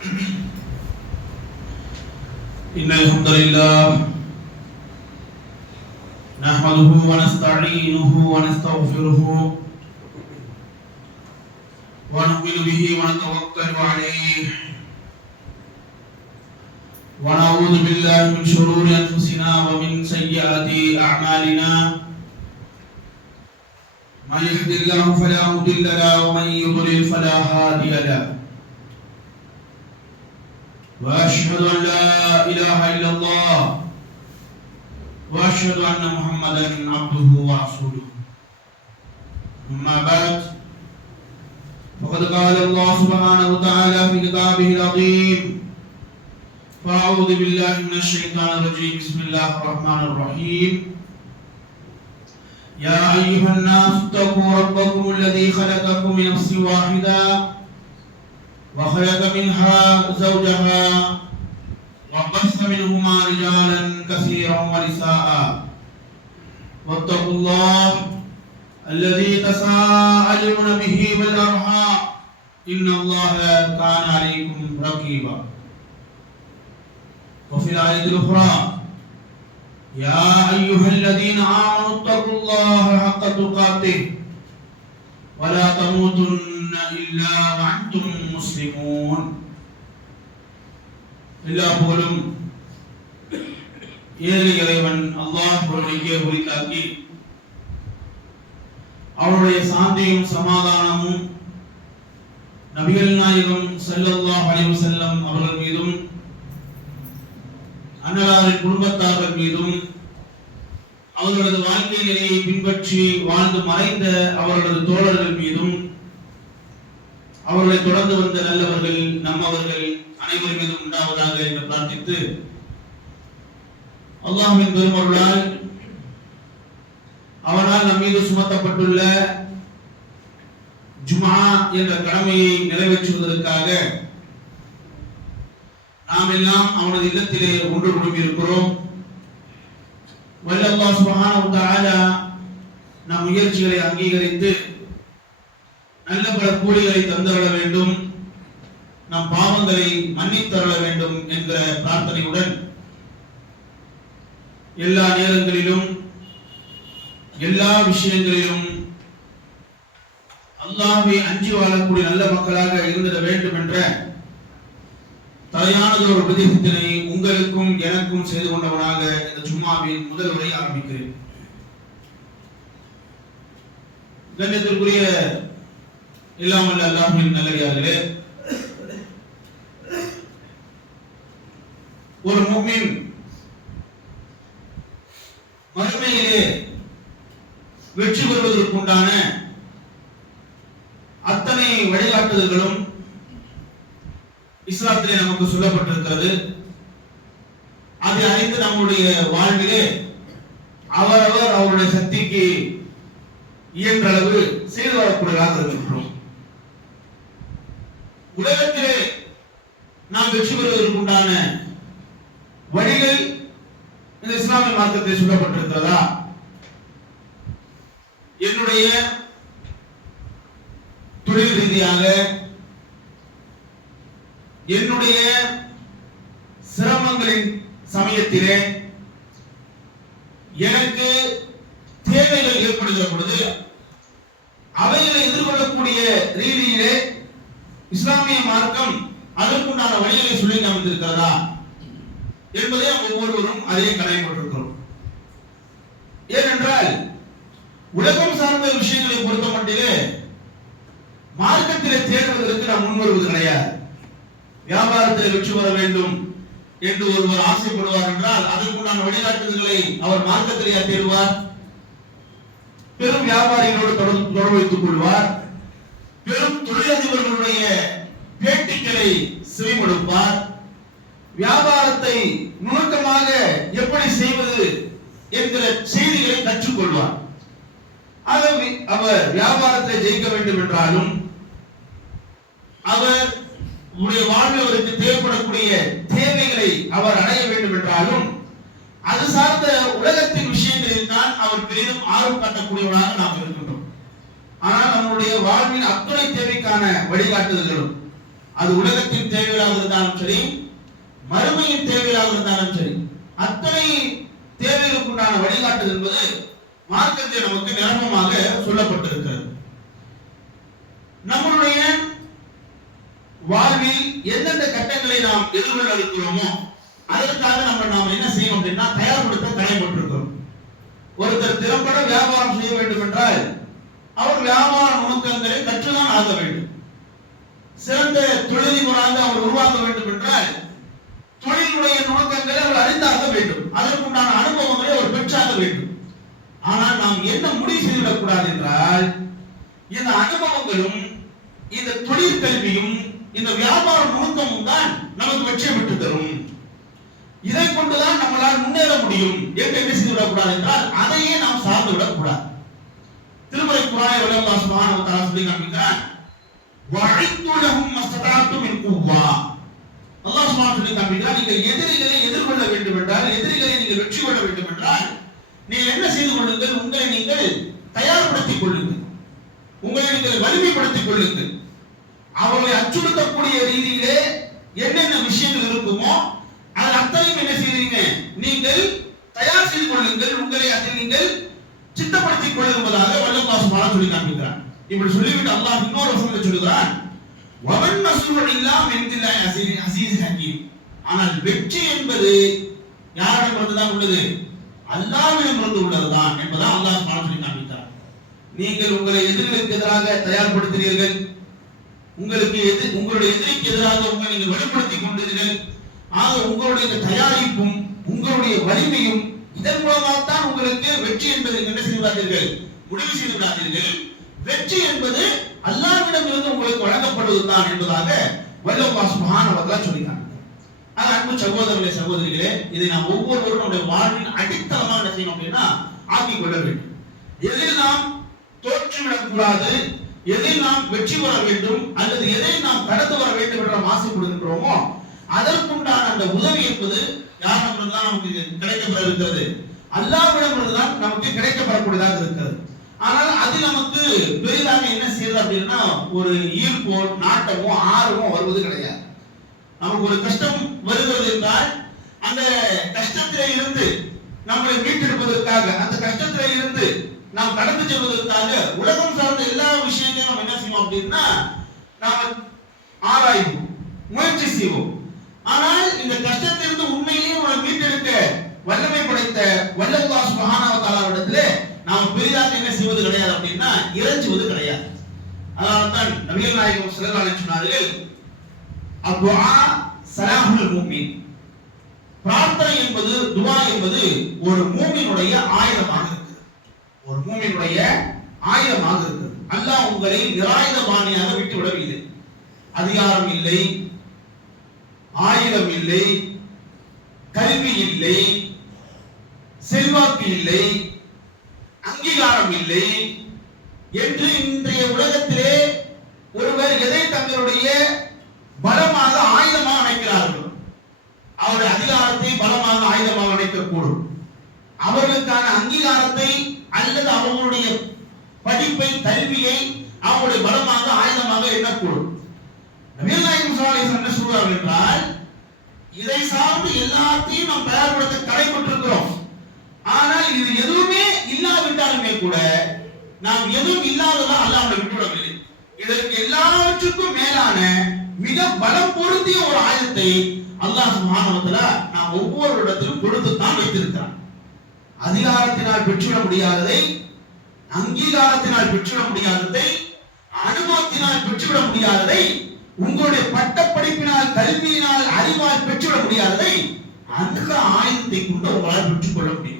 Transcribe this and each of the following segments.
إن الحمد لله نحمده ونستعينه ونستغفره ونؤمن به ونتوكل عليه ونعوذ بالله من شرور أنفسنا ومن سيئات أعمالنا من يهد الله فلا مضل له ومن يضلل فلا هادي له وأشهد أن لا إله إلا الله وأشهد أن محمدا عبده ورسوله أما بعد فقد قال الله سبحانه وتعالى في كتابه العظيم فأعوذ بالله من الشيطان الرجيم بسم الله الرحمن الرحيم يا أيها الناس اتقوا ربكم الذي خلقكم من نفس واحدة وخلق منها زوجها وبث منهما رجالا كثيرا ونساء واتقوا الله الذي تساءلون به والأرحام إن الله كان عليكم رقيبا وفي الآية الأخرى يا أيها الذين آمنوا اتقوا الله حق تقاته ولا تموتن إلا وأنتم مسلمون எல்லா புகழும் ஏழை இறைவன் அல்லாஹ் ஒருவனுக்கே உரித்தாக்கி அவருடைய சாந்தியும் சமாதானமும் நபிகள் நாயகம் ஸல்லல்லாஹு அலைஹி வஸல்லம் அவர்கள் மீதும் அன்னலாரின் குடும்பத்தார்கள் மீதும் அவர்களது வாழ்க்கை நிலையை பின்பற்றி வாழ்ந்து மறைந்த அவர்களது தோழர்கள் மீதும் அவர்களை தொடர்ந்து வந்த நல்லவர்கள் நம்மவர்கள் அனைவர் மீதும் உண்டாவதாக என்று பிரார்த்தித்து அல்லாஹ்வின் பெருமருளால் அவனால் நம் மீது சுமத்தப்பட்டுள்ள ஜும்ஆ என்ற கடமையை நிறைவேற்றுவதற்காக நாம் எல்லாம் அவனது இல்லத்திலே ஒன்று கூடியிருக்கிறோம். வல்ல அல்லாஹ் சுப்ஹானஹு வ தஆலா நம் முயற்சிகளை அங்கீகரித்து நல்ல பல கூலிகளை தந்தருள வேண்டும், நம் பாவங்களை மன்னித்தருள வேண்டும் என்ற பிரார்த்தனையுடன் எல்லா நேரங்களிலும் எல்லா விஷயங்களிலும் அல்லாஹ்வை அஞ்சி வாழக்கூடிய நல்ல மக்களாக இருந்திட வேண்டும் என்ற தலையானது ஒரு உபதேசத்தினை உங்களுக்கும் எனக்கும் செய்து கொண்டவனாக இந்த ஜும்மாவின் முதல் உரை ஆரம்பிக்கிறேன். கண்ணியத்திற்குரிய எல்லாம் வல்ல அல்லாஹ்வின் நல்லடியார்களே, ஒரு முஃமின் மறுமையிலே வெற்றி பெறுவதற்குண்டான அத்தனை வழிகாட்டுதல்களும் இஸ்லாத்திலே நமக்கு சொல்லப்பட்டிருக்கிறது. அதை அறிந்து நம்முடைய வாழ்விலே அவரவர் அவருடைய சக்திக்கு இயன்ற அளவு செய்து வரக்கூடியதாக இருக்கின்றோம். உலகத்திலே நாம் வெற்றி பெறுவதற்குண்டான வழிகள் இந்த இஸ்லாமிய மார்க்கத்தில் சொல்லப்பட்டிருக்கிறதா? என்னுடைய தொழில் ரீதியாக என்னுடைய சிரமங்களின் சமயத்திலே எனக்கு தேவைகள் ஏற்படுகிற பொழுது அவைகளை எதிர்கொள்ளக்கூடிய ரீதியிலே இஸ்லாமிய மார்க்கம் அதற்குண்டான வழிகளை சொல்லி அமைந்திருக்கிறதா என்பதை ஒவ்வொருவரும் அதே கடைபிடிக்கிறோம். ஏனென்றால் உலகம் சார்ந்த விஷயங்களை பொறுத்த மட்டிலே மார்க்கத்திலே தேடுவதற்கு நாம் முன்வருவது கிடையாது. வியாபாரத்தில் வெற்றி பெற வேண்டும் என்று ஒருவர் ஆசைப்படுவார் என்றால் அதற்குண்டான வழிகாட்டுதல்களை அவர் மார்க்கத்திலேயே தேடுவார். பெரும் வியாபாரிகளோடு தொடர்பு வைத்துக் கொள்வார். பெரும் தொழிலதிபர்களுடைய பேட்டிகளை செவிமடுப்பார். வியாபாரத்தை நுணுக்கமாக எப்படி செய்வது என்கிற செய்திகளை கற்றுக்கொள்வார். ஆகவே அவர் வியாபாரத்தை ஜெயிக்க வேண்டும் என்றாலும் அவர் உடைய வாழ்வில் அவருக்கு தேவைப்படக்கூடிய தேவைகளை அவர் அடைய வேண்டும் என்றாலும் அது சார்ந்த உலகத்தின் விஷயங்களில் தான் அவர் பெரிதும் ஆர்வம் காட்டக்கூடியவராக நாம் இருக்கின்றோம். ஆனால் நம்முடைய வாழ்வின் அத்துணை தேவைக்கான வழிகாட்டுதல்களும் அது உலகத்தின் தேவைகளாக இருந்தாலும் சரி, மறுமையின் தேவைகளாக இருந்தாலும் சரி, அத்தனை தேவைகளுக்குண்டான வழிகாட்டுதல் என்பது மார்க்கத்தில் நமக்கு நிரம்பமாக சொல்லப்பட்டிருக்கிறது. நம்மளுடைய வாழ்வில் எந்தெந்த கட்டங்களை நாம் எதிர்கொள்ள இருக்கிறோமோ அதற்காக நாம் என்ன செய்யணும் அப்படின்னா தயார்படுத்த தடைப்பட்டிருக்கிறோம். ஒருத்தர் திறம்பட வியாபாரம் செய்ய வேண்டும் என்றால் அவர் வியாபார நுணுக்கங்களை கற்றுதான் ஆக வேண்டும். சிறந்த தொழிலதிபராக அவர் உருவாக்க வேண்டும் என்றால் தொழிலுடைய நுணுக்கங்களை அவர் அறிந்தாக வேண்டும். அதற்குண்டான அனுபவங்களை அவர் பெற்றாக வேண்டும். ஆனால் நாம் என்ன முடிவு செய்துவிடக் கூடாது என்றால் இந்த அனுபவங்களும் இந்த தொழில் கல்வியும் இந்த வியாபார நுணுக்கமும் தான் நமக்கு வெற்றியை பெற்று தரும். இதை கொண்டுதான் நம்மளால் முன்னேற முடியும் என்று என்ன செய்துவிடக் கூடாது என்றால் அதையே நாம் சார்ந்து விடக்கூடாது. திருமறை குர்ஆனில் அல்லாஹ் சுப்ஹானஹு வ தஆலா சொல்லி காண்பிக்கிறான், வஅஇத்து லஹும் மஸ்ததாஅத்து மின் குவ்வா. அல்லாஹ் சுப்ஹானஹு சொல்லி காண்பிக்கிறான், நீங்கள் எதிரிகளை எதிர்கொள்ள வேண்டும் என்றால், எதிரிகளை நீங்கள் வெற்றி கொள்ள வேண்டும் என்றால் நீங்கள் என்ன செய்து கொள்ளுங்கள், உங்களை நீங்கள் தயார்படுத்திக் கொள்ளுங்கள், உங்களை நீங்கள் வலிமைப்படுத்திக் கொள்ளுங்கள். அவர்களை அச்சுறுத்தக்கூடிய ரீதியிலே என்னென்ன விஷயங்கள் இருக்குமோ அது அத்தனையும் என்ன செய்வீங்க, நீங்கள் தயார் செய்து கொள்ளுங்கள், உங்களை அதில் நீங்கள் சித்தப்படுத்திக் கொள்ளும்பதாக வல்லல்லாஹு சுப்ஹானஹு சொல்லி காண்பிக்கிறான். இப்படி சொல்லிவிட்டு அல்லாஹ் இன்னொரு வசனத்தில் சொல்கிறான், வமன் நஸ்ரு இல்லா மின் இல்லாஹி அஸீஸின் ஹகீம். ஆனால் வெற்றி என்பது யாரிடமிருந்து தான் உள்ளது, அல்லாஹ்விடமிருந்து உள்ளதுதான் என்பதாக அல்லாஹ் சுப்ஹானஹு சொல்லி காண்பிக்கிறான். நீங்கள் உங்களை எதிரிகளுக்கு எதிராக தயார்படுத்தினீர்கள், உங்களுடைய எதிரிக்கு எதிராக உங்களை நீங்கள் வெளிப்படுத்திக் கொண்டீர்கள். ஆக உங்களுடைய தயாரிப்பும் உங்களுடைய வலிமையும் இதன் மூலமாகத்தான் உங்களுக்கு வெற்றி என்பதை என்ன செய்வார்கள், முடிவு செய்து விடாதீர்கள். வெற்றி என்பது அல்லாஹ்விடம் இருந்து உங்களுக்கு வழங்கப்படுவதுதான் என்பதாக வல்லல்லாஹு சுப்ஹானஹு வ தஆலா சொல்லிட்டாங்க. அன்பு சகோதரர்களே சகோதரிகளே, இதை நாம் ஒவ்வொருவரும் நம்முடைய வாழ்வின் அடித்தளமாக என்ன செய்யணும் அப்படின்னா ஆக்கிக் கொள்ள வேண்டும். எதில் நாம் தோற்றுவிடக் கூடாது, எதில் நாம் வெற்றி பெற வேண்டும் அல்லது எதை நாம் கடந்து வர வேண்டும் என்ற ஆசைப்படுகின்றோமோ அதற்குண்டான அந்த உதவி என்பது யாரிடமிருந்து தான் நமக்கு கிடைக்கப்பெற இருக்கிறது, அல்லாஹ்விடமிருந்து தான் நமக்கு கிடைக்கப்பெறக்கூடியதாக இருக்கிறது. ஆனால் அது நமக்கு பெரிதாக என்ன செய்யுது அப்படின்னா ஒரு ஈர்ப்போ நாட்டமோ ஆர்வமோ வருவது கிடையாது. நமக்கு ஒரு கஷ்டம் வருகிறது என்றால் அந்த கஷ்டத்திலே இருந்து நம்மளை மீட்டெடுப்பதற்காக, அந்த கஷ்டத்திலே இருந்து நாம் கடந்து செல்வதற்காக உலகம் சார்ந்த எல்லா விஷயங்களையும் நம்ம என்ன செய்வோம் அப்படின்னா நாம் ஆராய்வோம், முயற்சி செய்வோம். ஆனால் இந்த கஷ்டத்திலிருந்து உண்மையிலேயே உங்களை மீட்டெடுக்க வல்லமை படைத்த வல்லல்லாஹு சுப்ஹானஹு வ தஆலாவிடத்திலே நாம் பெரிதாக என்ன செய்வது கிடையாது அப்படின்னா இறைஞ்சுவது கிடையாது. அதனால்தான் நபிகள் நாயகம் ஸல்லல்லாஹு அலைஹி சொன்னார்கள், அத்ஆ ஸலாஹுல் முஃமின். பிரார்த்தனை என்பது, துஆ என்பது ஒரு மூமினுடைய ஆயுதமாக இருக்குது. ஒரு மூமினுடைய ஆயுதமாக இருக்குது. அல்லாஹ் உங்களை நிராயுதபாணியாக விட்டு விடவில்லை. அதிகாரம் இல்லை, ஆயுதம் இல்லை, கல்வி இல்லை, செல்வாக்கு இல்லை, அங்கீகாரம் இல்லை என்று இன்றைய உலகத்திலே ஒருவர் எதை தங்களுடைய பலமாக ஆயுதமாக நினைக்கிறார்கள். அவருடைய அதிகாரத்தை பலமாக ஆயுதமாக நினைக்கக்கூடும். அவர்களுக்கான அங்கீகாரத்தை அல்லது அவர்களுடைய படிப்பை, கல்வியை அவருடைய பலமாக ஆயுதமாக எண்ணக்கூடும். நபிகள் நாயகம் ஸல்லல்லாஹு அலைஹி வஸல்லம் என்ன சொல்றார்கள் என்றால், இதை சார்ந்து எல்லாத்தையும் நாம் தயார்படுத்த கடைப்பட்டிருக்கிறோம். ஆனால் இது எதுவுமே இல்லாவிட்டாலுமே கூட நாம் எதுவும் இல்லாததா அல்லாஹ் விட்டுவிடவில்லை. இதற்கு எல்லாவற்றுக்கும் மேலான மிக பலம் பொருந்திய ஒரு ஆயுதத்தை அல்லாஹ் சுப்ஹானஹு வ தஆலா நாம் ஒவ்வொரு இடத்திலும் கொடுத்துத்தான் வைத்திருக்கிறான். அதிகாரத்தினால் பெற்றுவிட முடியாததை, அங்கீகாரத்தினால் பெற்றுவிட முடியாததை, அனுபவத்தினால் பெற்றுவிட முடியாததை, உங்களுடைய பட்ட படிப்பினால், கல்வியினால், அறிவால் பெற்றுவிட முடியாததை அந்த ஆயுதத்தை கொண்டு உங்களால் பெற்றுக் கொள்ள முடியும்.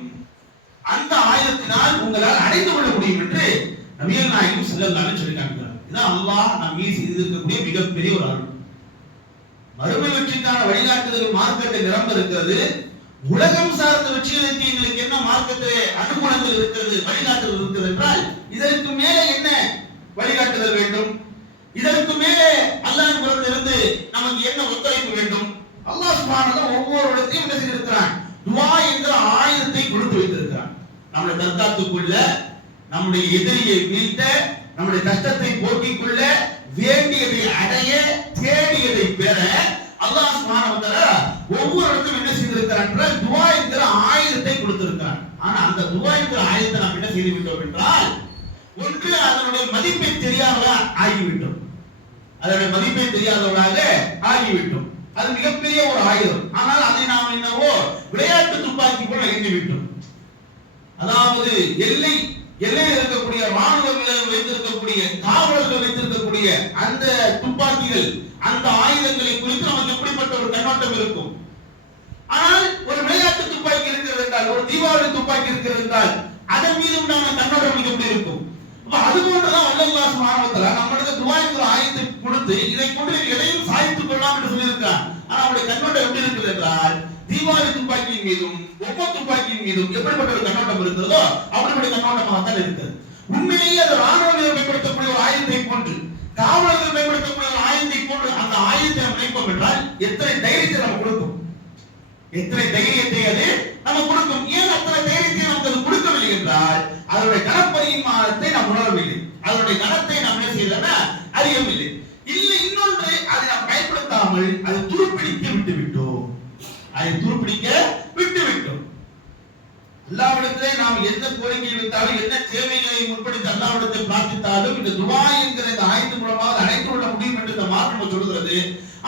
அந்த ஆயுதத்தினால் உங்களால் அடைந்து கொள்ள முடியும் என்று நபிகள் நாயகம் ஸல்லல்லாஹு அலைஹி சொல்லி காண்பிக்கிறார். இதான் அல்லாஹ் நம் மீது செய்திருக்கக்கூடிய மிகப்பெரிய ஒரு அருள். மறுமை வெற்றிக்கான வழிகாட்டுதல் மார்க்கத்தில் நிரம்ப இருக்கிறது. உலகம் சார்ந்த வெற்றிகளுக்கு எங்களுக்கு என்ன மார்க்கத்திலே அனுகூலங்கள் இருக்கிறது, வழிகாட்டுதல் இருக்கிறது என்றால் இதற்கு மேலே என்ன வழிகாட்டுதல் வேண்டும், இதற்கு மேலே அல்லாஹ்விடம் இருந்து நமக்கு என்ன ஒத்துழைப்பு வேண்டும். அல்லாஹ் சுப்ஹானஹு வ தஆலா ஒவ்வொரு இடத்தையும் என்ன செய்திருக்கிறான், துஆ என்ற ஆயுதத்தை கொடுத்து வைத்திருக்கிறான். நம்முடைய தற்காத்துக்குள்ள, நம்முடைய எதிரியை வீழ்த்த, நம்முடைய கஷ்டத்தை போக்கிக் கொள்ள, வேண்டியதை அடைய, தேடியதை அல்லாஹ் சுப்ஹானஹு வ தஆலா ஒவ்வொரு இடத்திலும் என்ன செய்திருக்கிறார்? துஆ என்கிற ஆயுதத்தை கொடுத்திருக்கிறார். ஆனா அந்த துஆ என்கிற ஆயுதத்தை நாம் என்ன செய்து விட்டோம் என்றால், ஒன்று அதனுடைய மதிப்பை தெரியாதவர்களாக ஆகிவிட்டோம். அதனுடைய மதிப்பை தெரியாதவர்களாக ஆகிவிட்டோம். அது மிகப்பெரிய ஒரு ஆயுதம். ஆனால் அதை நாம் என்னவோ விளையாட்டு துப்பாக்கி போல எண்ணி விட்டோம். அதாவது எல்லையில் இருக்கக்கூடிய ராணுவ வீரர்கள் வைத்திருக்கக்கூடிய, காவலர்கள் வைத்திருக்கக்கூடிய அந்த துப்பாக்கிகள், அந்த ஆயுதங்களை குறித்து நமக்கு எப்படிப்பட்ட ஒரு கண்ணோட்டம் இருக்கும். ஆனால் ஒரு விளையாட்டு துப்பாக்கி இருக்கிறது என்றால், ஒரு தீபாவளி துப்பாக்கி இருக்கிறது என்றால், அதன் மீது உண்டான கண்ணோட்டம் எப்படி இருக்கும்? அது போன்றுதான் அல்லாஹ் சுப்ஹானஹு வ தஆலா நம்மளுக்கு துஆ என்கிற ஆயத்தை கொடுத்து இதை கொண்டு எதையும் சாய்த்துக் கொள்ளலாம் என்று சொல்லியிருக்கிறார். ஆனால் அவருடைய கண்ணோட்டம் எப்படி இருக்குது என்றால், தீபாவளி துப்பாக்கியின் மீதும் ஒவ்வொரு துப்பாக்கியின் மீதும் எப்படிப்பட்ட ஒரு கண்ணோட்டம் இருக்கிறதோ அப்படிப்பட்ட கண்ணோட்டமாக தான் இருக்கிறது. உண்மையிலேயே அது ராணுவ வீரர்கள் பயன்படுத்தக்கூடிய ஒரு ஆயுதத்தை போன்று, காவலர்கள் பயன்படுத்தக்கூடிய ஒரு ஆயுதத்தை போன்று அந்த ஆயுதத்தை நாம் நினைப்போம் என்றால் எத்தனை தைரியத்தை நம்ம கொடுக்கும், எத்தனை தைரியத்தை அது நம்ம கொடுக்கும். ஏன் அத்தனை தைரியத்தை நமக்கு அது கொடுக்கவில்லை என்றால், அதனுடைய கனப்பரிமாணத்தை நாம் உணரவில்லை, அதனுடைய கனத்தை நாம் என்ன செய்யலன்னா அறியவில்லை. இல்லை, இன்னொன்று, அதை நாம் பயன்படுத்தாமல் அதை துருப்பிடிக்க விட்டுவிட்டோம். அதை துருப்பிடிக்க விட்டுவிட்டோம். அல்லாஹ்விடத்திலே நாம் எந்த கோரிக்கை வைத்தாலும், என்ன தேவைகளை முற்படுத்தி அல்லாஹ்விடத்தை பிரார்த்தித்தாலும், இந்த துஆ என்கிற இந்த ஆயத்தின் மூலமாக அடைந்து கொள்ள முடியும் என்று இந்த மார்க்கம் சொல்கிறது.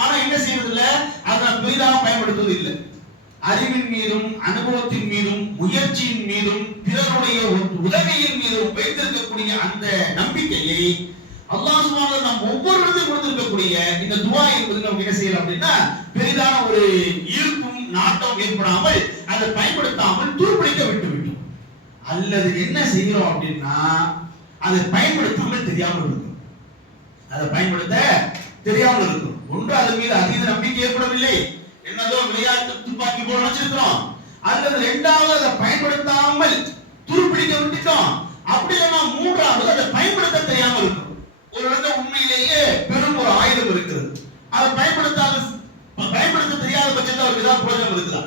ஆனா என்ன செய்யறதில்ல, அதை பெரிதாக பயன்படுத்துவது இல்லை. அறிவின் மீதும் அனுபவத்தின் மீதும் முயற்சியின் மீதும் பிறருடைய உதவியின் மீதும் வைத்திருக்கக்கூடிய அந்த நம்பிக்கையை அல்லாஹ் சுப்ஹானஹு வ தஆலா நாம் ஒவ்வொருவருக்கும் கொடுத்திருக்கக்கூடிய இந்த துஆ என்பது நமக்கு என்ன செய்யலாம் அப்படின்னா, பெரிதான ஒரு ஈர்ப்பும் நாட்டம் ஏற்படாமல் அதை பயன்படுத்தாமல் துருப்பிடிக்க விட்டுவிட்டோம். அல்லது என்ன செய்கிறோம் அப்படின்னா, அதை பயன்படுத்தாமல் தெரியாமல் இருக்கும். அதை பயன்படுத்த தெரியாமல் இருக்கும். ஒன்று, அதன் மீது அதீத நம்பிக்கை ஏற்படவில்லை, என்னதோ விளையாட்டு துப்பாக்கி போல வச்சிருக்கிறோம். அல்லது இரண்டாவது, அதை பயன்படுத்தாமல் துருப்பிடிக்க விட்டுட்டோம். அப்படி இல்லைன்னா மூன்றாவது, அதை பயன்படுத்த தெரியாமல் இருக்கும். ஒரு இடத்துல உண்மையிலேயே பெரும் ஒரு ஆயுதம் இருக்கிறது, அதை பயன்படுத்த தெரியாத பட்சத்தில் அவருக்கு ஏதாவது பிரயோஜனம் இருக்குதா?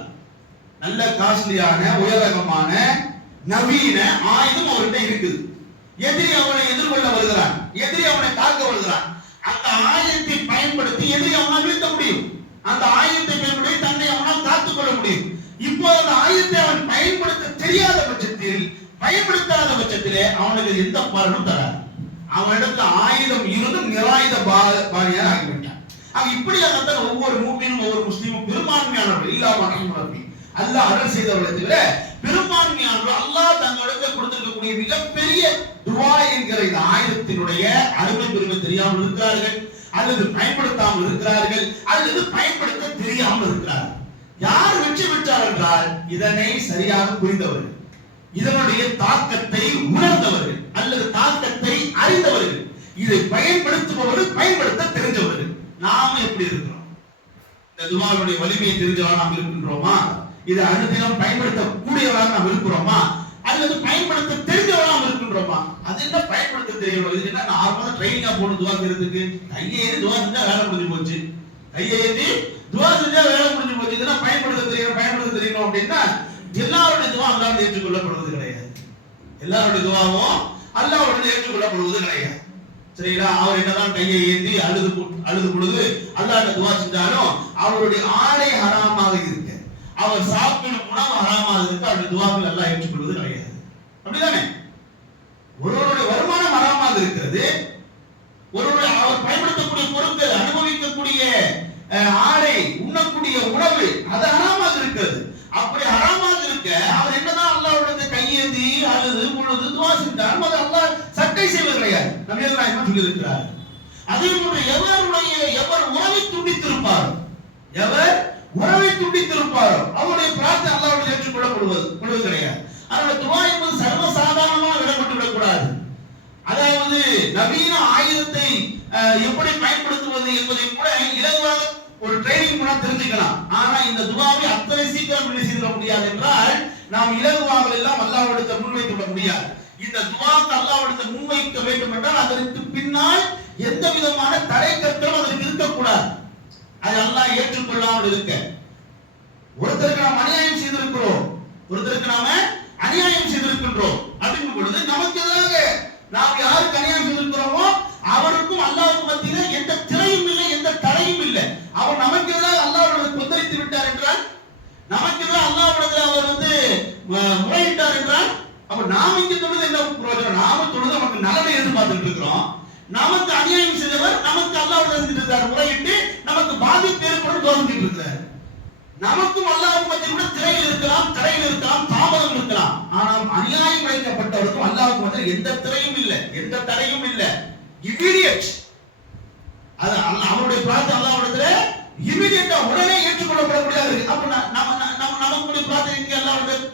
நல்ல காஸ்ட்லியான உயரகமான நவீன ஆயுதம் அவர்கிட்ட இருக்குது. எதிரி அவனை எதிர்கொள்ள வருகிறான், எதிரி அவனை தாக்க வருகிறான். அந்த ஆயுதத்தை பயன்படுத்தி எதிரி அவனால் வீழ்த்த முடியும். அந்த ஆயுதத்தை பயன்படுத்தி தன்னை அவனால் காத்துக் கொள்ள முடியும். இப்போ அந்த ஆயுதத்தை அவன் பயன்படுத்த தெரியாத பட்சத்தில், பயன்படுத்தாத பட்சத்திலே அவனுக்கு எந்த பலனும் தராது. அவனிடத்துல ஆயுதம் இருந்தும் நிராயுத பாணியாக ஆகிவிட்டான். இப்படியாக ஒவ்வொரு மூமினும் ஒவ்வொரு முஸ்லீமும் பெரும்பான்மையானவர்கள் இல்லாமல் அல்லாஹ் அருள் செய்தவர்களை தவிர பெரும்பான்மையானவர்கள் அல்லாஹ் தங்களுக்கு கொடுத்திருக்கக்கூடிய மிகப்பெரிய துஆ என்கிற இந்த ஆயுதத்தினுடைய அருமை பெருமை தெரியாமல் இருக்கிறார்கள், அல்லது பயன்படுத்தாமல் இருக்கிறார்கள், அல்லது பயன்படுத்த தெரியாமல் இருக்கிறார்கள். யார் வெற்றி பெற்றார் என்றால், இதனை சரியாக புரிந்தவர்கள், இதனுடைய தாக்கத்தை உணர்ந்தவர்கள், அல்லது தாக்கத்தை அறிந்தவர்கள், இதை பயன்படுத்துபவர்கள், பயன்படுத்த தெரிஞ்சவர்கள். நாம எப்படி இருக்கிறோம்? இந்த துஆவுடைய வலிமையை தெரிஞ்சவா நாம் இருக்கின்றோமா? இதை அனுதினம் பயன்படுத்தக்கூடியவராக நாம் இருக்கிறோமா? அல்லது பயன்படுத்த தெரிஞ்சவரா நாம் இருக்கின்றோமா? அது என்ன பயன்படுத்த தெரியணும்? இது என்ன நார்மலா ட்ரைனிங்கா போட்டு துஆ செய்யறதுக்கு? கையை ஏந்தி துஆ செஞ்சா வேலை முடிஞ்சு போச்சு, கையை ஏந்தி துஆ செஞ்சா வேலை முடிஞ்சு போச்சு. இதெல்லாம் பயன்படுத்த தெரியணும் அப்படின்னா எல்லாருடைய துஆ அல்லாஹ் ஏற்றுக்கொள்ளப்படுவது கிடையாது. எல்லாருடைய துஆவும் அல்லாஹ்வுடைய ஏற்றுக்கொள்ளப்படுவது கிடையாது. சரிங்களா? அவர் என்னதான் கையை ஏந்தி அழுது பொழுது அல்லாஹ் துஆ செஞ்சாலும் அவருடைய ஆடை ஹராமாக இருக்கு, அவர் சாப்பிடும் உணவு ஹராமாக இருக்கு, அவருடைய துஆவை அல்லாஹ் ஏற்றுக்கொள்வது கிடையாது. அப்படிதானே? ஒருவருடைய வருமானம் ஹராமாக இருக்கிறது, ஒருவருடைய அவர் பயன்படுத்தக்கூடிய பொருட்கள், அனுபவிக்கக்கூடிய ஆடை, உண்ணக்கூடிய உணவு அது ஹராமாக இருக்கிறது. அப்படி ஹராமாக இருக்க அவர் என்னதான் அல்லாஹ்வுடைய கையேந்தி அழுது பொழுது துஆ செஞ்சாலும் அதை அல்லாஹ் சட்டை செய்வது கிடையாது. நபிகள் நாயகம் சொல்லி இருக்கிறார். அதே போன்று எவர் உறவை துண்டித்திருப்பாரோ, எவர் உறவை துண்டித்திருப்பாரோ அவருடைய பிரார்த்தனை அல்லாஹ்வுடைய ஏற்றுக்கொள்ளப்படுவது கிடையாது. அதனால துஆ என்பது சர்வசாதாரணமாக விடப்பட்டு விடக்கூடாது. அதாவது நவீன ஆயுதத்தை எப்படி பயன்படுத்துவது என்பதை கூட இலகுவாக ஒரு ட்ரைனிங் மூலம் தெரிஞ்சுக்கலாம். ஆனா இந்த துஆவை அத்தனை சீக்கிரம் என்ன செய்ய முடியாது என்றால், நாம் இலகுவாக எல்லாம் அல்லாஹ்விடத்தில் முன்வைத்து விட முடியாது. இந்த துஆவை அல்லாஹ்விடத்தில் முன்வைக்க வேண்டும் என்றால் அதற்கு பின்னால் எந்த விதமான தடை கற்களும் அதற்கு இருக்கக்கூடாது. அது அல்லாஹ் ஏற்றுக்கொள்ளாமல் இருக்க. ஒருத்தருக்கு நாம் அநியாயம் செய்திருக்கிறோம், ஒருத்தருக்கு நாம அநியாயம் செய்திருக்கின்றோம் அப்படிங்கும் பொழுது நமக்கு எதிராக நாம் யாருக்கு அநியாயம் செய்திருக்கிறோமோ அவருக்கும் அல்லாஹ்வுக்கும் மத்தியில எந்த திரையும் இல்லை, எந்த தடையும் இல்லை. அவர் நமக்கு எதிராக அல்லாஹ் நாம தொழுது நமக்கு நலனை எதிர்பார்த்துட்டு இருக்கிறோம். நமக்கு அநியாயம் செய்தவர் நமக்கு அல்லாஹ் செஞ்சுட்டு இருக்காரு, முறையிட்டு நமக்கு பாதிப்பு ஏற்படும் தோன்றிட்டு இருக்கிறார். நமக்கும் அல்லாஹ்வுக்கும் மத்தியில் கூட திரையில் இருக்கலாம், தரையில் இருக்கலாம், தாமதம் இருக்கலாம். ஆனால் அநியாயம் இழைக்கப்பட்டவருக்கும் அல்லாஹ்வுக்கும் மத்தியில் எந்த திரையும் இல்லை, எந்த தடையும் இல்லை. இமிடியேட் அது அவருடைய பிரார்த்தனை அல்லாஹ்விடத்துல இமிடியேட்டா உடனே ஏற்றுக்கொள்ளப்படக்கூடியதாக இருக்கு. அப்ப நமக்கு பிரார்த்தனை இங்கே அல்லாஹ்விடத்தில்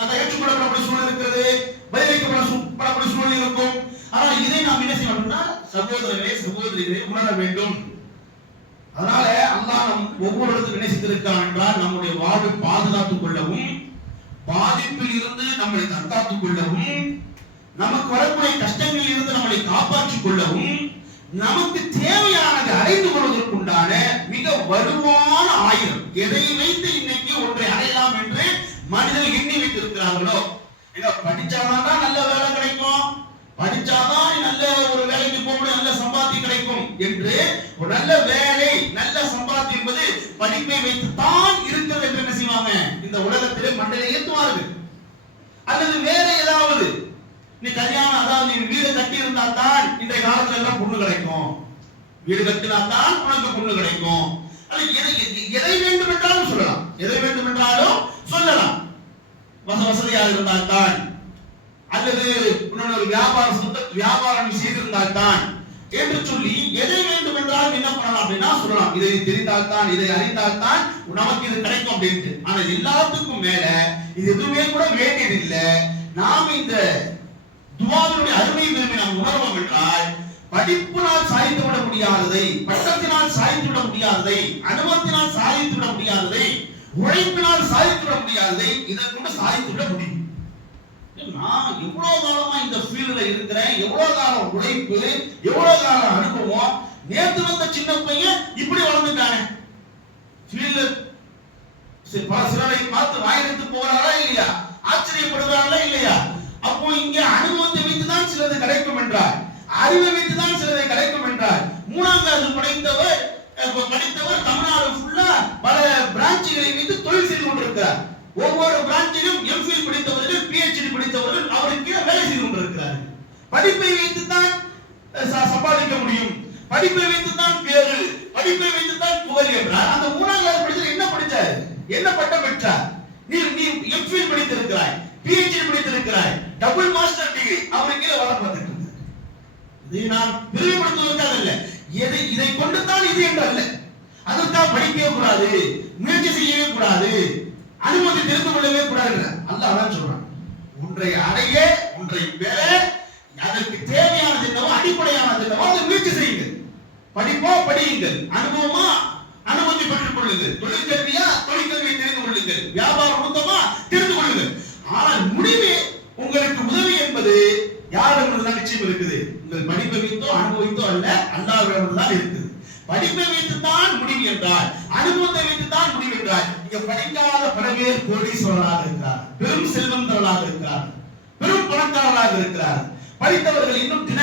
அந்த ஏற்றுக்கொள்ளப்படக்கூடிய சூழல் இருக்கிறது, பதிலளிக்கப்படக்கூடிய சூழல் இருக்கும். ஆனால் இதை நாம் என்ன செய்யணும்னா சகோதரர்களே சகோதரிகளே உணர வேண்டும். அதனால அல்லாஹ் நம் ஒவ்வொரு இடத்துல என்ன செய்திருக்கிறான் என்றால் நம்முடைய வாழ்வை பாதுகாத்துக் கொள்ளவும், பாதிப்பில் இருந்து நம்மை தற்காத்துக் கொள்ளவும், நமக்கு வரக்கூடிய கஷ்டங்களில் இருந்து நம்மை காப்பாற்றிக் கொள்ளவும், நமக்கு தேவையானதை அறிந்து கொள்வதற்குண்டான மிக வலுவான ஆயுதம். எதை வைத்து இன்னைக்கு ஒன்றை அடையலாம் என்று மனிதர்கள் எண்ணி வைத்திருக்கிறார்களோ, படிச்சாதான் நல்ல வேலை கிடைக்கும், படிச்சாதான் நல்ல ஒரு வேலைக்கு போக நல்ல சம்பாத்தியம் கிடைக்கும் என்று ஒரு நல்ல வேலை நல்ல சம்பாத்தியம் என்பது படிப்பை வைத்து தான் இருக்கிறது என்று என்ன செய்வாங்க இந்த உலகத்திலே மண்டையில ஏற்றுவார்கள். அல்லது வேற ஏதாவது நீ கல்யாணம், அதாவது நீ வீடு கட்டி இருந்தா தான் இன்றைய காலத்துல எல்லாம் பொண்ணு கிடைக்கும், வீடு கட்டினா தான் உனக்கு பொண்ணு கிடைக்கும். எதை வேண்டும் என்றாலும் சொல்லலாம், எதை வேண்டும் என்றாலும் சொல்லலாம். வசதியாக இருந்தால் தான், அல்லது ஒரு வியாபாரம் செய்திருந்தால் தான் என்று சொல்லி எதை வேண்டும் என்றாலும் என்ன பண்ணலாம் அப்படின்னா சொல்லலாம். இதை தெரிந்தால் தான், இதை அறிந்தால் தான் நமக்கு இது கிடைக்கும் அப்படின்ட்டு. ஆனா எல்லாத்துக்கும் மேல இது எதுவுமே கூட வேண்டியதில்லை. நாம் இந்த துஆவினுடைய அருமை பெருமை நாம் உணர்வோம் என்றால், படிப்பினால் சாதித்து விட முடியாததை, பட்டத்தினால் சாதித்து விட முடியாததை, அனுபவத்தினால் சாதித்து விட முடியாததை, உழைப்பினால் சாதித்து விட முடியாததை இதை கொண்டு சாதித்து விட முடியும். நான் எவ்வளவு காலமா இந்த ஃபீல்ட்ல இருக்கிறேன், எவ்வளவு காலம் உழைப்பு, எவ்வளவு காலம் அனுபவம். நேத்து வந்த சின்ன பையன் இப்படி வளர்ந்துட்டானே, ஃபீல்ட்ல பல சிலரை பார்த்து வாயிலிருந்து போறாரா இல்லையா, ஆச்சரியப்படுறாங்களா இல்லையா? அப்போ இங்க அனுபவத்தை வைத்துதான் சிலது கிடைக்கும் என்றார், அறிவை வைத்துதான் சிலதை கிடைக்கும் என்றார். மூணாம் கிளாஸ் படித்தவர் தமிழ்நாடு ஃபுல்லா பல பிரான்ச்சுகளை வைத்து தொழில் செய்து கொண்டிருக்கிறார். ஒவ்வொரு பிரான்ச்சிலும் எம்ஃபில் படித்தவர்கள், பிஹெச்டி படித்தவர்கள் அவருக்கு வேலை செய்து கொண்டிருக்கிறார்கள். படிப்பை வைத்துதான் சம்பாதிக்க முடியும், படிப்பை வைத்துதான் பேரு, படிப்பை வைத்துதான் புகழ் என்றார். அந்த மூணாம் கிளாஸ் படித்தவர் என்ன படிச்சார், என்ன பட்டம் பெற்றார்? நீ எம்ஃபில் படித்திருக்கிறாய், பிஹெச்டி படித்திருக்கிறாய், டபுள் மாஸ்டர் டிகிரி அவருக்கு கீழே வர பார்த்துட்டு. இதை நான் பெருமைப்படுத்துவதற்காக இல்லை, இதை கொண்டு தான் இது என்று அல்ல. அதற்காக படிக்கவே கூடாது, முயற்சி செய்யவே கூடாது, அனுமதி தெரிந்து கொள்ளவே கூடாது. அல்லாஹ் அதான் சொல்றான், ஒன்றை அடைய, ஒன்றை பெற, அதற்கு தேவையானது என்னவோ, அடிப்படையானது என்னவோ அதை முயற்சி செய்யுங்கள். படிப்போ படியுங்கள், அனுபவமா அனுமதி பெற்றுக் கொள்ளுங்கள், தொழிற்கல்வியா தொழிற்கல்வியை தெரிந்து கொள்ளுங்கள், வியாபாரம் நுட்பமா தெரிந்து கொள்ளுங்கள். ஆனால் முடிவு உங்களுக்கு உதவி என்பது யாரிடமிருந்து நிச்சயம் இருக்குது? உங்கள் படிப்பை வைத்தோ அனுபவித்தோ அல்ல, அல்லாஹ்விடம் தான் இருக்குது. படிப்பை வைத்துத்தான் முடிவு என்றால், அனுபவத்தை வைத்துத்தான் முடிவு என்றால், இங்க படிக்காத பல பேர் கோடீஸ்வரர்களாக இருக்கிறார், பெரும் செல்வந்தர்களாக இருக்கிறார், பெரும் பணக்காரர்களாக இருக்கிறார். படித்தவர்கள் இன்னும் தின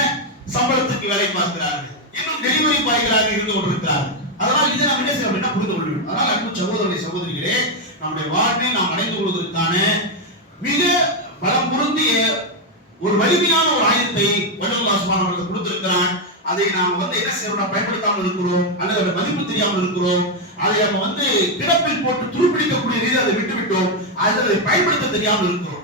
சம்பளத்துக்கு வேலை பார்க்கிறார்கள், இன்னும் டெலிவரி பாய்களாக இருந்து கொண்டிருக்கிறார்கள். அதனால் இதை நாம் என்ன செய்ய அப்படின்னா புரிந்து கொள்ள வேண்டும். அதனால் அன்பு சகோதரர்களே சகோதரிகளே, நம்முடைய வாழ்வை நாம் அடைந்து கொள்வதற்கான மிக பலம் பொருந்திய ஒரு வலிமையான ஒரு ஆயுதத்தை அல்லாஹ் சுப்ஹானஹு வ தஆலா கொடுத்திருக்கிறான். அதை நாம் என்ன செய்யறோம், பயன்படுத்தாமல் இருக்கிறோம், அல்லது அதோட மதிப்பு தெரியாமல் இருக்கிறோம், அதை நம்ம கிடப்பில் போட்டு துருப்பிடிக்கக்கூடிய ரீதியில் அதை விட்டுவிட்டோம், அதை பயன்படுத்த தெரியாமல் இருக்கிறோம்.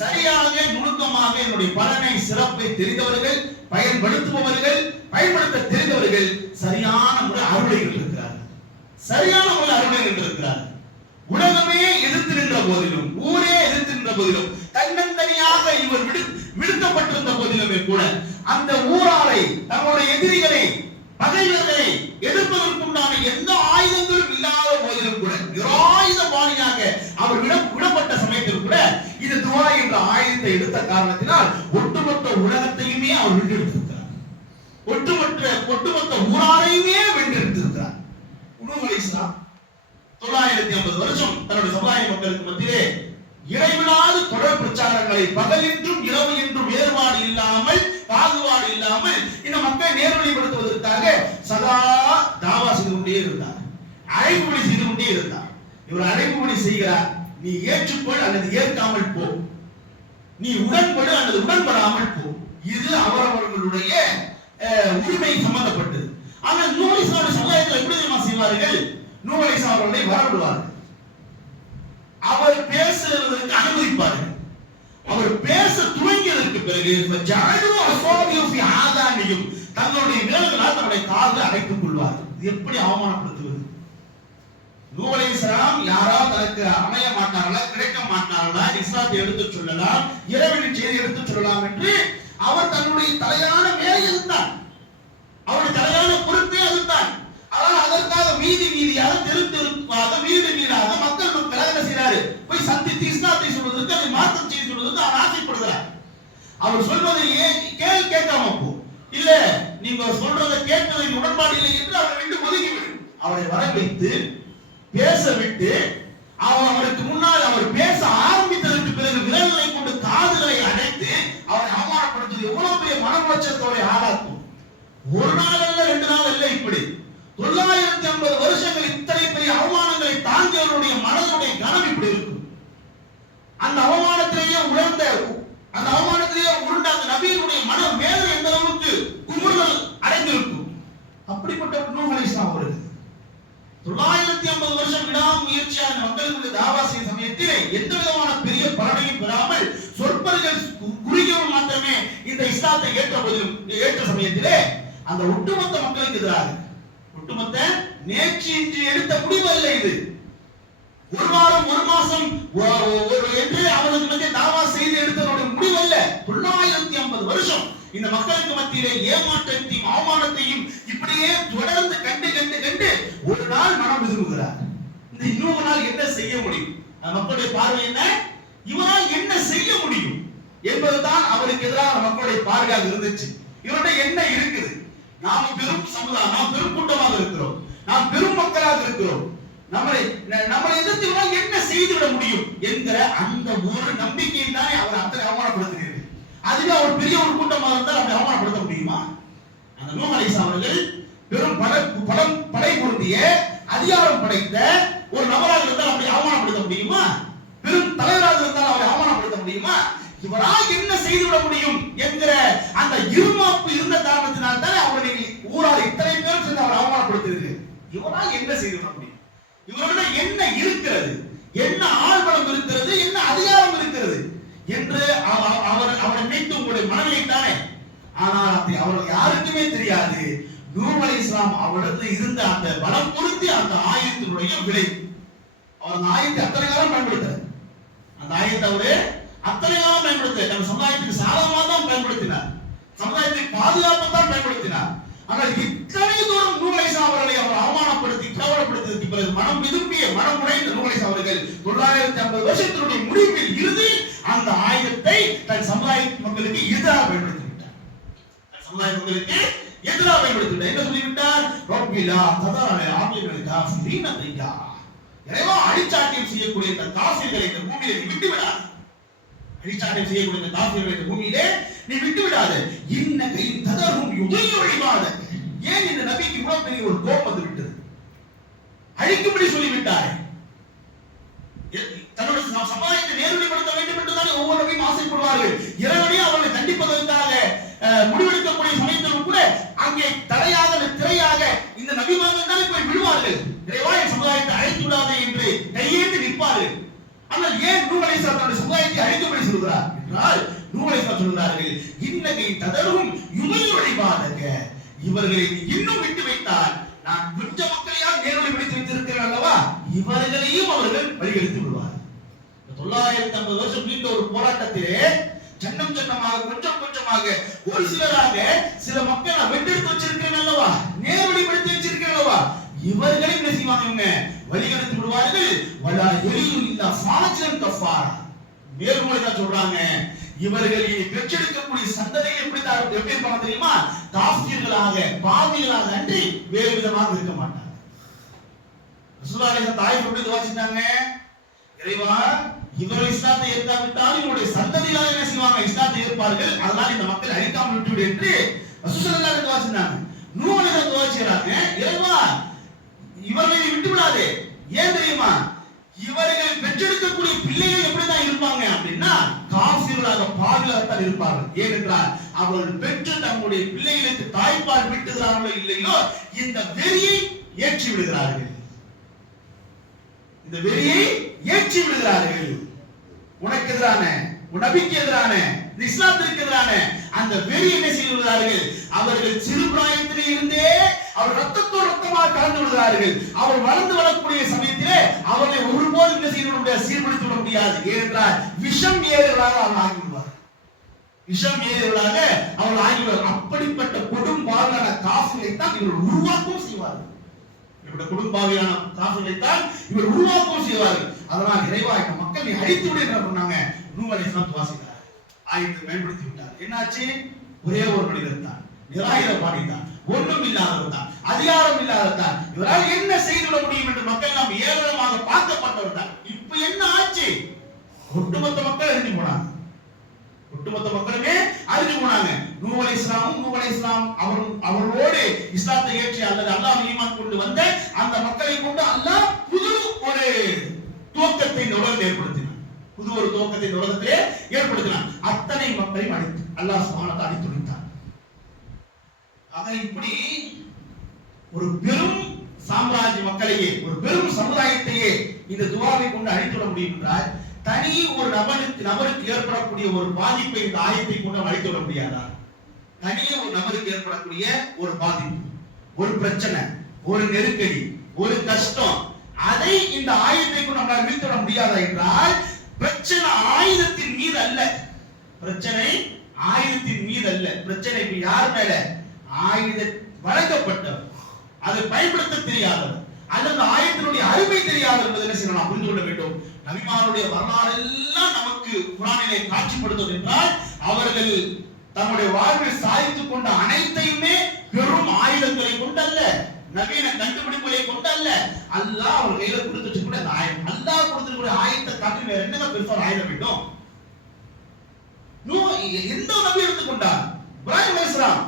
சரியாக நுணுக்கமாக என்னுடைய பலனை சிறப்பை தெரிந்தவர்கள், பயன்படுத்துபவர்கள், பயன்படுத்த தெரிந்தவர்கள் சரியான முறை அருளைகள் இருக்கிறார்கள், சரியான முறை அருளைகள் இருக்கிறார்கள். உலகமே எதிர்த்து நின்ற போதிலும், ஊரே எதிர்த்து நின்ற போதிலும், தன்னந்தனியாக இவர் விடுக்கப்பட்டிருந்த போதிலுமே கூட அந்த ஊராரை, தங்களுடைய எதிரிகளை, பகைவர்களை எதிர்ப்பதற்குண்டான எந்த ஆயுதங்களும் இல்லாத போதிலும் கூட, நிராயுத பாணியாக அவர் விடப்பட்ட சமயத்தில் கூட இது துஆ என்ற ஆயுதத்தை எடுத்த காரணத்தினால் ஒட்டுமொத்த உலகத்தையுமே அவர் வென்றெடுத்திருக்கிறார், ஒட்டுமொத்த ஊராரையுமே வென்றெடுத்திருக்கிறார். நூஹ் அலைஹிஸ்ஸலாம் 950 வருஷம் தன்னுடைய சமுதாய மக்களுக்கு மத்தியிலே இடைவிடாது தொடர் பிரச்சாரங்களை, பகல் என்றும் இரவு என்றும் வேறுபாடு இல்லாமல், பாகுபாடு இல்லாமல் இந்த மக்களை நேர்வழிப்படுத்துவதற்காக சதா தாவா செய்து கொண்டே இருந்தார், அழைப்புபடி செய்து கொண்டே இருந்தார். இவர் அழைப்புபடி செய்கிறார், நீ ஏற்றுக்கொள் அல்லது ஏற்காமல் போ, நீ உடன்படு அல்லது உடன்படாமல் போ. இது அவரவர்களுடைய உரிமை சம்பந்தப்பட்டது. ஆனால் நூஹ் அலைஹிஸ்ஸலாம் சமுதாயத்தில் எப்படி தெரியுமா செய்வார்கள்? நூஹ் அலைஹிஸ்ஸலாம் அவர்களை வரவிடுவார்கள். அவர் பேசுவதற்கு அனுமதிப்பார்கள். அவர் பேச துவங்கியதற்கு பிறகு தங்களுடைய விரல்களால் தன்னுடைய காதில் அடைத்துக் கொள்வார்கள். எப்படி அவமானப்படுத்துவது? நூஹ் அலைஹிஸ்ஸலாம் யாராவது தனக்கு அமைய மாட்டார்களா, கிடைக்க மாட்டார்களா, இஸ்லாத்தை எடுத்துச் சொல்லலாம், இறைவனின் செய்தி எடுத்துச் சொல்லலாம் என்று அவர் தன்னுடைய தலையான வேலை இருந்தார். அவருடைய தலையான பொறுப்பே அதுதான். ஆனால் அதற்காக வீதியாக தெருவாக வீடாக மக்கள் என்ன செய்யறாரு? போய் சந்தித்து இஸ்லாத்தை சொல்வதற்கு, அதை மாற்றம் செய்து சொல்வதற்கு அவர் ஆசைப்படுகிறார். அவர் சொல்வதை கேட்காம போ, இல்ல நீங்க சொல்றதை கேட்பதை உடன்பாடு இல்லை என்று அவரை விட்டு ஒதுக்கிவிடும். அவரை வர வைத்து பேச விட்டு அவருக்கு முன்னால் அவர் பேச ஆரம்பித்ததற்கு பிறகு விரல்களை கொண்டு காதுகளை அடைத்து அவரை அவமானப்படுத்துவது எவ்வளவு பெரிய மனமோட்சத்தோட ஆளாக்கும். ஒரு நாள் அல்ல, 2 நாள் அல்ல, இப்படி 950 வருஷங்கள் இத்தனை பெரிய அவமானங்களை தாங்கியவருடைய மனதுடைய கனம் இப்படி இருக்கும். அந்த அவமானத்திலேயே உருண்ட அந்த நபியினுடைய மனம் வேதனை எந்த அளவுக்கு குமுறல் அடைந்திருக்கும். அப்படிப்பட்ட நூஹ் அலைஹிஸ்ஸலாம் அவர்கள் 950 வருஷம் விடாமுயற்சியாக மக்களுக்கு தாவா செய்யும் சமயத்திலே எந்த விதமான பெரிய பலனையும் பெறாமல் சொற்பர்கள் குறுகியவர்கள் மாத்திரமே இந்த இஸ்லாத்தை ஏற்ற சமயத்திலே அந்த ஒட்டுமொத்த மக்களுக்கு எதிராக, ஒட்டுமொத்த நேற்று இன்று எடுத்த முடிவு அல்ல இது. ஒரு வாரம் ஒரு மாசம் என்று அவர்களுக்கு மத்திய தாவா செய்து எடுத்ததோட முடிவு அல்ல. 950 வருஷம் இந்த மக்களுக்கு மத்தியிலே ஏமாற்றத்தையும் அவமானத்தையும் இப்படியே தொடர்ந்து கண்டு கண்டு கண்டு ஒரு நாள் மனம் விரும்புகிறார். இந்த இன்னொரு நாள் என்ன செய்ய முடியும்? மக்களுடைய பார்வை என்ன? இவரால் என்ன செய்ய முடியும் என்பதுதான் அவருக்கு எதிராக மக்களுடைய பார்வையாக இருந்துச்சு. இவருடைய என்ன இருக்குது? நாம் பெரும் சமுதாயம், நாம் பெரும் கூட்டமாக இருக்கிறோம், நாம் பெரும் மக்களாக இருக்கிறோம், நம்மளை எதிர்த்து என்ன செய்துவிட முடியும் என்கிற அந்த ஒரு நம்பிக்கையை தானே அவர் அத்தனை அவமானப்படுத்துகிறது. அதுவே அவர் பெரிய ஒரு கூட்டமாக இருந்தால் அப்படி அவமானப்படுத்த முடியுமா? அந்த நூஹ் அலைஹிஸ்ஸலாம் அவர்கள் பெரும் படை பொருந்திய அதிகாரம் படைத்த ஒரு நபராக இருந்தால் அப்படி அவமானப்படுத்த முடியுமா? பெரும் தலைவராக இருந்தால் அவரை அவமானப்படுத்த முடியுமா? இவரால் என்ன செய்துவிட முடியும் என்கிற அந்த இருமாப்பு இருந்த காரணத்தினால் தான் அவருடைய ஊரால் இத்தனை பேர் சேர்ந்து அவர் அவமானப்படுத்துகிறது. இவரால் என்ன செய்துவிட முடியும்? இவரிடம் என்ன இருக்கிறது, என்ன ஆள்பலம் இருக்கிறது, என்ன அதிகாரம் இருக்கிறது என்று அவரை நினைத்து உங்களுடைய மனநிலை தானே. ஆனால் அப்படி அவர்கள் யாருக்குமே தெரியாது நூஹ் அலைஹிஸ்ஸலாம் அவரிடத்தில் இருந்த அந்த பலம் பொருந்தி அந்த ஆயுதத்தினுடைய விலை. அவர் அந்த ஆயுதத்தை அத்தனை காலம் பயன்படுத்தார். அந்த ஆயுதத்தை அவரு அத்தனை காலம் பயன்படுத்த நம்ம சமுதாயத்துக்கு சாதகமாக தான் பயன்படுத்தினார், சமுதாயத்தை பாதுகாப்பத்தான் பயன்படுத்தினார். ஆனால் இத்தனை தூரம் நூஹ் அலைஹிஸ்ஸலாம் அவர்களை அவர் அவமானப்படுத்தி கேவலப்படுத்தியதற்கு பிறகு மனம் விரும்பிய மனம் உடைந்த நூஹ் அலைஹிஸ்ஸலாம் அவர்கள் 950 வருஷத்தினுடைய முடிவில் இறுதி அந்த ஆயுதத்தை தன் சமுதாய மக்களுக்கு எதிராக பயன்படுத்தி விட்டார். தன் சமுதாய மக்களுக்கு எதிராக பயன்படுத்தி விட்டார். என்ன சொல்லிவிட்டார்? ரப்பிலா ததரல ஆகியவர்கள் காஃபிரீன தையா, இறைவா அடிச்சாட்டியம் செய்யக்கூடிய இந்த காஃபிர்களை இந்த பூமியிலே நீ விட்டு விடாதே. அடிச்சாட்டியம் செய்யக்கூடிய இந்த காஃபிர்களை இந்த பூமியிலே நீ விட்டு விடாதே. இன்னகை ததரும் யுதையு இபாதக. ஏன் இந்த நபிக்கு இவ்வளவு பெரிய ஒரு கோபம் வந்து விட்டது? அழிக்கும்படி சொல்லிவிட்டாரே. தன்னுடைய சமுதாயத்தை நேர்வழிப்படுத்த வேண்டும் என்றுதான் ஒவ்வொரு நபியும் ஆசைப்படுவார்கள். இறைவனே அவர்களை தண்டிப்பதற்காக முடிவெடுக்கக்கூடிய சமயத்திலும் கூட அங்கே தடையாக திரையாக இந்த நபிமார்கள் தானே போய் விடுவார்கள். இறைவா என் சமுதாயத்தை அழைத்து விடாதே என்று கையேந்தி நிற்பார்கள். ஆனால் ஏன் நூஹ் அலைஹிஸ்ஸலாம் தன்னுடைய சமுதாயத்தை அழைக்கும்படி சொல்கிறார் என்றால், நூஹ் அலைஹிஸ்ஸலாம் சொல்கிறார்கள், இன்னகை ததரும் யுதையு இபாதக. இவர்களை இன்னும் விட்டு வைத்தால் நான் கொஞ்ச மக்களையால் நேர்வழிப்படுத்தி வைத்திருக்கிறேன் அல்லவா, இவர்களையும் அவர்கள் வழிகெடுத்து விடுவார். 950 வருஷம் நீண்ட ஒரு போராட்டத்திலே சன்னம் சன்னமாக கொஞ்சம் கொஞ்சமாக ஒரு சிலராக சில மக்களை நான் வென்றெடுத்து வச்சிருக்கிறேன் அல்லவா, நேர்வழிப்படுத்தி வச்சிருக்கிறேன் அல்லவா, இவர்களை என்ன செய்வாங்க? இவங்க வழிகெடுத்து விடுவார்கள். வலா எலியு இல்லா ஃபாஜிரன் கஃபாரா. மேல்மொழி தான் சொல்றாங்க, இவர்கள் இனி பெற்றெடுக்கக்கூடிய சந்ததியை எப்படி இருப்பாங்க தெரியுமா? காஃபிர்களாக பாவிகளாக அன்றி வேறு விதமாக இருக்க மாட்டாங்க. ரசூலுல்லாஹி அலைஹி வஸல்லம் தாய் எப்படி துஆசிட்டாங்க? இறைவா இவர்கள் இஸ்லாத்தை ஏற்காவிட்டால் இவருடைய சந்ததிகளாக என்ன செய்வாங்க? இஸ்லாத்தை ஏற்பார்கள், அதனால இந்த மக்கள் அழிக்காமல் விட்டுவிடு என்று ரசூலுல்லாஹி அலைஹி வஸல்லம் துஆசினாங்க. நூஹ் அலைஹிஸ்ஸலாம் துஆசிறாங்க, இறைவா இவர்களை விட்டு விடாதே. ஏன் தெரியுமா? இவர்கள் பெற்றெடுக்கக்கூடிய பிள்ளைகள் எப்படிதான் இருப்பாங்க அப்படின்னா காசிர்களாக பாவிகளாகத்தான் இருப்பார்கள். ஏனென்றால் அவர்கள் பெற்று தங்களுடைய பிள்ளைகளுக்கு தாய்ப்பால் விட்டுகிறார்களோ இல்லையோ இந்த வெறியை ஏற்றி விடுகிறார்கள். இந்த வெறியை ஏற்றி விடுகிறார்கள். உனக்கு எதிரான, உன் நபிக்கு எதிரான, இஸ்லாத்திற்கு எதிரான அந்த வெறி என்ன செய்கிறார்கள்? அவர்கள் சிறு பிராயத்திலே இருந்தே அவர் ரத்தத்தோடு ரத்தமாக கலந்து விடுகிறார்கள். அவர் வளர்ந்து வரக்கூடிய சமயத்திலே அவர்களை ஒருபோதும் என்ன செய்ய முடியாது, சீர்படுத்தி விட முடியாது. ஏனென்றால் விஷம் ஏறுகளாக அவர் ஆகிவிடுவார். விஷம் ஏறுகளாக அவர்கள் ஆகிவிடுவார். அப்படிப்பட்ட கொடும்பாவிலான காசுகளை தான் இவர்கள் உருவாக்கவும் செய்வார்கள். குடும்பாவியான காசுகளை தான் இவர் உருவாக்கவும் செய்வார்கள். அதனால் இறைவா இந்த மக்களை அழித்து விடு என்று சொன்னாங்க. நூஹ் அலைஹிஸ்ஸலாம் வாசிக்கிறார், ஆயத்தை பயன்படுத்தி விட்டார். என்னாச்சு? ஒரே ஒரு மனிதர் தான், நிராயுதபாணி தான், ஒன்றும் இல்லாதவர் தான், அதிகாரம் இல்லாதவர் தான். இவரால் என்ன செய்துவிட முடியும் என்று மக்கள் நாம் ஏளனமாக பார்க்கப்பட்டவர் தான். இப்ப என்ன ஆச்சு? ஒட்டுமொத்த மக்கள் அழிஞ்சு போனாங்க. ஒட்டுமொத்த மக்களுமே அழிஞ்சு போனாங்க. நூஹ் அலைஹிஸ்ஸலாம் அவரோடு இஸ்லாத்தை ஏற்றி அல்லது அல்லாஹ் ஈமான் கொண்டு வந்த அந்த மக்களை கொண்டு அல்லாஹ் புது ஒரு துவக்கத்தை இந்த உலகத்தில் ஏற்படுத்தினார். புது ஒரு துவக்கத்தை இந்த உலகத்திலே ஏற்படுத்தினார். அத்தனை மக்களையும் அழித்து அல்லாஹ் சுப்ஹானஹு வ தஆலா அழித்து விட்டார். ஆக இப்படி ஒரு பெரும் சாம்ராஜ்ய மக்களையே, ஒரு பெரும் சமுதாயத்தையே இந்த துஆவை கொண்டு அழித்துவிட முடியும் என்றால் தனி ஒரு நபருக்கு ஏற்படக்கூடிய ஒரு பாதிப்பை இந்த ஆயத்தை கொண்டு அழித்துவிட முடியாதா? தனியே ஒரு நபருக்கு ஏற்படக்கூடிய ஒரு பாதிப்பு, ஒரு பிரச்சனை, ஒரு நெருக்கடி, ஒரு கஷ்டம், அதை இந்த ஆயத்தை கொண்டு நம்மளால் அழித்துவிட முடியாதா என்றால் பிரச்சனை ஆயுதத்தின் மீது அல்ல. பிரச்சனை ஆயுதத்தின் மீது அல்ல. பிரச்சனை யார் மேல? ஆயுத வழங்கப்பட்டவர், அதை பயன்படுத்த தெரியாதவர் அல்லது ஆயத்தினுடைய அருமை தெரியாதவர் என்பதை என்ன செய்யணும், புரிந்து கொள்ள வேண்டும். நபிமாருடைய வரலாறு எல்லாம் நமக்கு குர்ஆனிலே காட்சிப்படுத்துவது என்றால் அவர்கள் தங்களுடைய வாழ்வில் சாதித்துக் கொண்ட அனைத்தையுமே பெரும் ஆயுதங்களை கொண்டல்ல, நவீன கண்டுபிடிப்புகளை கொண்டல்ல, அல்லாஹ் அவர் கையில கொடுத்துட்டு கூட அந்த ஆயுதம், அல்லாஹ் கொடுத்துருக்கூடிய ஆயுதத்தை காட்டி வேற என்னங்க பெருசா ஆயுதம் வேண்டும்? எந்த நபி எடுத்துக்கொண்டார்? இப்ராஹிம் அலைஹிஸ்ஸலாம்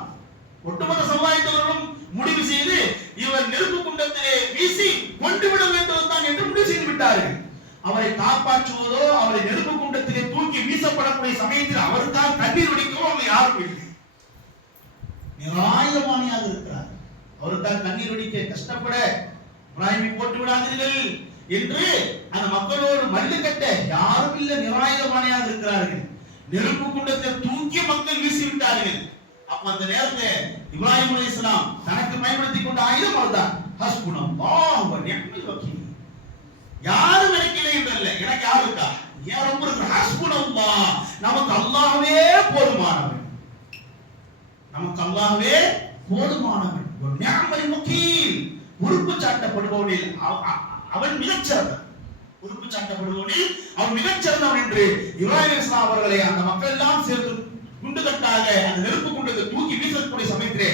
ஒட்டுமொத்த சமுதாயத்தவர்களும் முடிவு செய்து இவர் நெருப்பு குண்டத்திலே வீசி கொண்டு விட வேண்டுவதுதான் என்று முடிவு செய்து விட்டார்கள். அவரை காப்பாற்றுவதோ அவரை நெருப்பு குண்டத்திலே தூக்கி வீசப்படக்கூடிய சமயத்தில் அவருக்காக தண்ணீர் வடிக்கவோ அவங்க யாரும் இல்லை. நிராயுதபாணியாக இருக்கிறார். அவருக்காக தண்ணீர் வடிக்க கஷ்டப்பட இப்ராஹிமை போட்டு விடாதீர்கள் என்று அந்த மக்களோடு மல்லு கட்ட யாரும் இல்லை, நிராயுதபாணியாக இருக்கிறார்கள். நெருப்பு குண்டத்தை தூக்கி மக்கள் வீசி விட்டார்கள். அப்ப அந்த நேரத்தில் இப்ராஹிம் அலைஹிஸ்ஸலாம் தனக்கு பயன்படுத்திக் கொண்ட ஆயுதம் அதுதான், ஹஸ்புனல்லாஹு வ நிஅமல் வக்கீல். யாரும் எனக்கு இல்லை என்றல்ல, எனக்கு யார் இருக்கா? ஏன் ரொம்ப இருக்கு? ஹஸ்புனல்லாஹ், நமக்கு அல்லாஹ்வே போதுமானவன், நமக்கு அல்லாஹ்வே போதுமானவன். வ நிஅமல் வக்கீல், பொறுப்பு சாட்டப்படுபவனில் அவன் மிகச்சிறந்தவன். பொறுப்பு சாட்டப்படுபவனில் அவன் மிகச்சிறந்தவன் என்று இப்ராஹிம் அலைஹிஸ்ஸலாம் அவர்களை அந்த மக்கள் எல்லாம் சேர்ந்து குண்டுகட்டாக அந்த நெருப்பு குண்டத்தை தூக்கி வீசக்கூடிய சமயத்திலே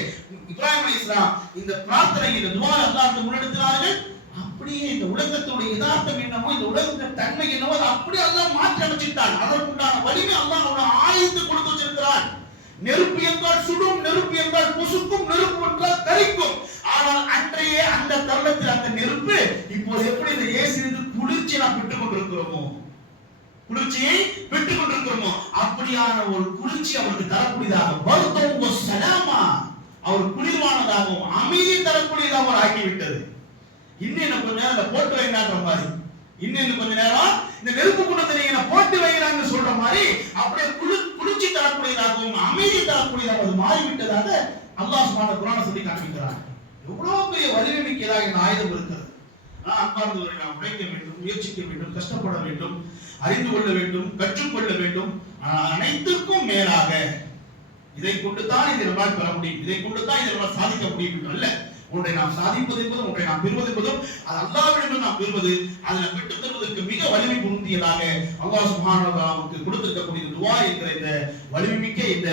இப்ராஹிம் அலைஹிஸ்ஸலாம் இந்த பிரார்த்தனை, இந்த துஆ அல்லாஹ்வுக்கு முன்னெடுத்தார்கள். அப்படியே இந்த உலகத்துடைய யதார்த்தம் என்னவோ, இந்த உலகத்தின் தன்மை என்னவோ அதை அப்படியே அல்லாஹ் மாற்றி அமைச்சிட்டான். அதற்குண்டான வலிமை அல்லாஹ் ஒரு ஆயுதத்தை கொடுத்து வச்சிருக்கிறான். நெருப்பு என்றால் சுடும், நெருப்பு என்றால் பொசுக்கும், நெருப்பு என்றால் கரிக்கும். ஆனால் அன்றைய அந்த தருணத்தில் அந்த நெருப்பு இப்போது எப்படி இந்த ஏசிலிருந்து குளிர்ச்சி நாம் பெற்றுக் கொண்டிருக்கிறோமோ, குளிர்ச்சியை பெற்றுக் கொண்டிருக்கிறோமோ அப்படியான ஒரு குளிர்ச்சி அவருக்கு தரக்கூடியதாக, பர்தம் சலாமா, அவர் குளிர்வானதாகவும் அமைதி தரக்கூடியதாக ஆகிவிட்டது. இன்னும் கொஞ்ச நேரம் போட்டு வைக்கிறான்ற மாதிரி, இன்னும் கொஞ்ச நேரம் இந்த நெருப்பு குண்டத்தை நீங்க போட்டு வைக்கிறாங்க சொல்ற மாதிரி அப்படியே குளிர்ச்சி தரக்கூடியதாகவும் அமைதி தரக்கூடியதாக அது மாறிவிட்டதாக அல்லாஹ் சுப்ஹானஹு வ தஆலா சொல்லி காட்டுகிறார். எவ்வளவு பெரிய வலிமை மிக்கதாக இந்த ஆயுதம் இருக்கிறது. அன்பார்ந்தவர்களை நாம் உழைக்க வேண்டும், முயற்சிக்க வேண்டும், கஷ்டப்பட வேண்டும், அறிந்து கொள்ள வேண்டும், கற்றுக்கொள்ள வேண்டும். அனைத்திற்கும் மேலாக இதை கொண்டு தான் இதை நம்மால் பெற முடியும், இதை கொண்டு தான் இதை நம்மால் சாதிக்க முடியும் என்று அல்ல. ஒன்றை நாம் சாதிப்பது என்பதும் ஒன்றை நாம் பெறுவது என்பதும் அது அல்லாஹ்விடம் நாம் பெறுவது, அதில் பெற்றுத் தருவதற்கு மிக வலிமை பொருந்தியதாக அல்லாஹ் சுப்ஹானஹு வ தஆலா நமக்கு கொடுத்திருக்கக்கூடிய துஆ என்கிற இந்த வலிமை மிக்க இந்த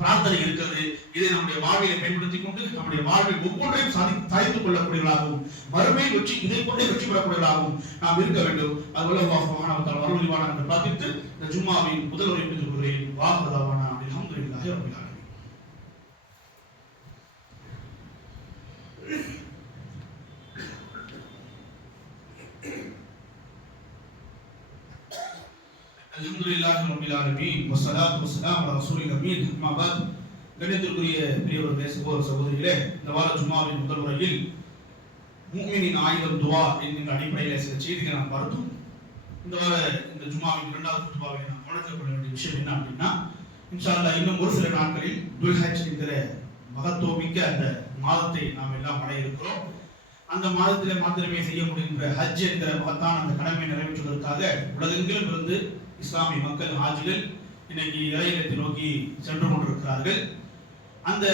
பிரார்த்தனை இருக்கிறது. இதை நம்முடைய வாழ்விலை பயன்படுத்திக் கொண்டு நம்முடைய வாழ்வில் ஒவ்வொன்றையும் சாதித்துக் கொள்ளக்கூடியவர்களாகவும் மறுமையில் வெற்றி இதை கொண்டே வெற்றி பெறக்கூடியவர்களாகவும் நாம் இருக்க வேண்டும். அதுபோல அல்லாஹ் சுப்ஹானஹு வ தஆலா அருள்வானாக என்று பிரார்த்தித்து இந்த ஜும்மாவின் முதல் உரை முடித்துக் கொள்கிறேன். வாஹ்தவானா அல்ஹம்துலில்லாஹி ரப்பில் ஆலமீன். அல்ஹம்துலில்லாஹி ரப்பில் ஆலமீன் வஸ்ஸலாத்து வஸ்ஸலாமு அலா ரசூலில் அமீன். அம்மா பாத். கண்ணியத்திற்குரிய பெரியவர்களே, சகோதரிகளே, இந்த வார ஜும்மாவின் முதல் உரையில் முஃமினின் ஆயுதம் துஆ என்கிற அடிப்படையில் சில செய்திகளை நாம் பார்த்தோம். இந்த வார இந்த ஜும்மாவின் இரண்டாவது குத்பாவில் நாம் கவனிக்கப்பட வேண்டிய விஷயம் என்ன அப்படின்னா, இன்ஷா அல்லாஹ் இன்னும் ஒரு சில நாட்களில் துல்ஹஜ் என்கிற மகத்துவமிக்க அந்த மாதத்தை நாம் எல்லாம் அடைய இருக்கிறோம். அந்த மாதத்திலே மாத்திரமே செய்ய முடிகின்ற ஹஜ் என்கிற மகத்தான அந்த கடமை நிறைவேற்றுவதற்காக உலகெங்கிலும் இருந்து இஸ்லாமிய மக்கள் ஹாஜிகள் இன்னைக்கு இறையிலத்தை நோக்கி சென்று கொண்டிருக்கிறார்கள். அந்த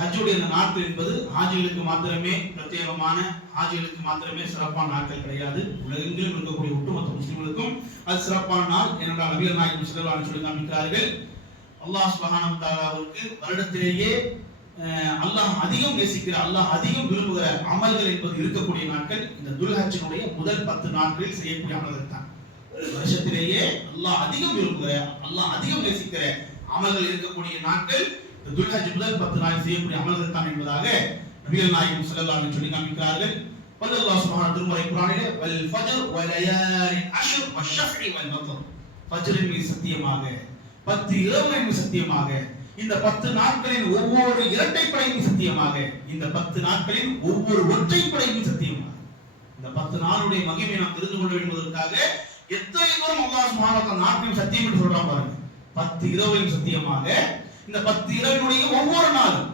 ஹஜ்ஜுடைய அந்த நாட்கள் என்பது ஹாஜிகளுக்கு மாத்திரமே பிரத்யேகமான, ஹாஜிகளுக்கு மாத்திரமே சிறப்பான நாட்கள் கிடையாது. உலகெங்கிலும் இருக்கக்கூடிய ஒட்டுமொத்த முஸ்லிம்களுக்கும் அது சிறப்பான நாள். ஏனென்றால் நபிகள் நாயகம் ஸல்லல்லாஹு அலைஹி வஸல்லம் காண்பிக்கிறார்கள், அல்லாஹ் சுப்ஹானஹு வ தஆலாவுக்கு வருடத்திலேயே அல்லாஹ் அதிகம் நேசிக்கிற, அல்லாஹ் அதிகம் விரும்புகிற அமல்கள் என்பது இருக்கக்கூடிய நாட்கள் இந்த துல்ஹஜ்ஜினுடைய முதல் 10 நாட்களில் செய்யக்கூடிய அமல்கள் தான். வருஷத்திலேயே அல்லாஹ் அதிகம் விரும்புகிற, அல்லாஹ் அதிகம் நேசிக்கிற அமல்கள் இருக்கக்கூடிய நாட்கள் இந்த துல்ஹஜ் முதல் 10 நாள் செய்யக்கூடிய அமல்கள் தான் என்பதாக நபிகள் நாயகம் ஸல்லல்லாஹு அலைஹி வஸல்லம் காண்பிக்கிறார்கள். அல்லாஹ் சுப்ஹானஹு திருமறை குர்ஆனிலே வல் ஃபஜ்ர் வ லயாலி அஷ்ர் வ ஷஃபி வல் வத்ர், ஃபஜ்ரின் மீது சத்தியமாக, 10 இரவுகளின் மீது சத்தியமாக, இந்த 10 நாட்களின் ஒவ்வொரு இரட்டைப்படையின் சத்தியமாக, இந்த 10 நாட்களின் ஒவ்வொரு ஒற்றைப்படையின் சத்தியமாக, இந்த 10 நாளுடைய மகிமை நாம் தெரிந்து கொள்ள என்பதற்காக எத்தனை தூரம் அல்லாஹ் சுப்ஹானஹு வ தஆலா நாட்டையும் சத்தியம் என்று சொல்றான் பாருங்க. 10 இரவுகளின் சத்தியமாக, இந்த 10 இரவினுடைய ஒவ்வொரு நாளும்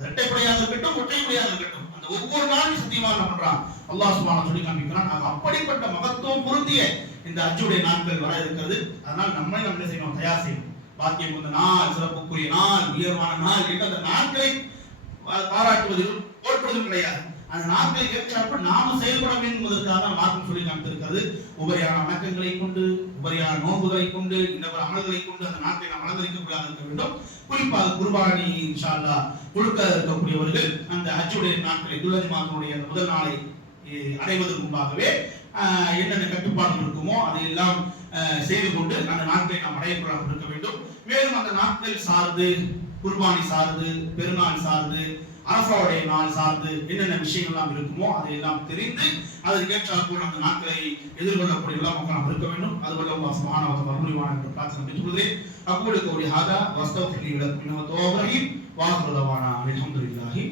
இரட்டைப்படையாக இருக்கட்டும், ஒற்றைப்படையாக இருக்கட்டும், அந்த ஒவ்வொரு நாளும் சத்தியமாக என்ன பண்றான் அல்லாஹ் சுப்ஹானஹு சொல்லி காண்பிக்கிறான். அப்படிப்பட்ட மகத்துவம் பொருந்திய இந்த ஹஜ்ஜுடைய நாட்கள் வர இருக்கிறது. அதனால் நம்ம என்ன செய்யணும், தயார் செய்யணும். பாக்கியம் கொண்ட நாள், சிறப்புக்குரிய நாள், உயர்வான நாள் என்று அந்த நாட்களை பாராட்டுவதில் போற்றுவதும் கிடையாது. அந்த நாட்களை ஏற்றாற்ப நாம செயல்பட வேண்டும் என்பதற்காக மார்க்கம் சொல்லி காண்பித்திருக்கிறது. உபரியான வணக்கங்களை கொண்டு, உபரியான நோன்புகளை கொண்டு, இந்த அமல்களை கொண்டு அந்த நாட்டை நாம் அலங்கரிக்கக்கூடாது இருக்க வேண்டும். குறிப்பாக குர்பானி இன்ஷா அல்லாஹ் கொடுக்க இருக்கக்கூடியவர்கள் அந்த ஹஜ்ஜுடைய நாட்களை, துல்ஹஜ் மாதத்தினுடைய அந்த முதல் நாளை அடைவதற்கு முன்பாகவே என்னென்ன கட்டுப்பாடுகள் இருக்குமோ அதையெல்லாம் செய்து கொண்டு அந்த நாட்களை நாம் அடையக்கூடாது இருக்க வேண்டும். மேலும் அந்த நாட்கள் சார்ந்து, குர்பானி சார்ந்து, பெருநாள் சார்ந்து, அரஃபாவுடைய நாள் சார்ந்து என்னென்ன விஷயங்கள் எல்லாம் இருக்குமோ அதையெல்லாம் தெரிந்து அதற்கு ஏற்றாற்போல் அந்த நாட்களை எதிர்கொள்ளக்கூடிய மக்கள் நாம் இருக்க வேண்டும். அதுபோல அல்லாஹ் சுப்ஹானஹு வ தஆலா அருள்வான் என்று பிரார்த்தனை செய்துள்ளேன். அக்கூலு கௌலி ஹாதா வஸ்தக்ஃபிரு லக்கும் மின் தௌபஹி வ ஆகிரு தவானா அல்ஹம்துலில்லாஹி.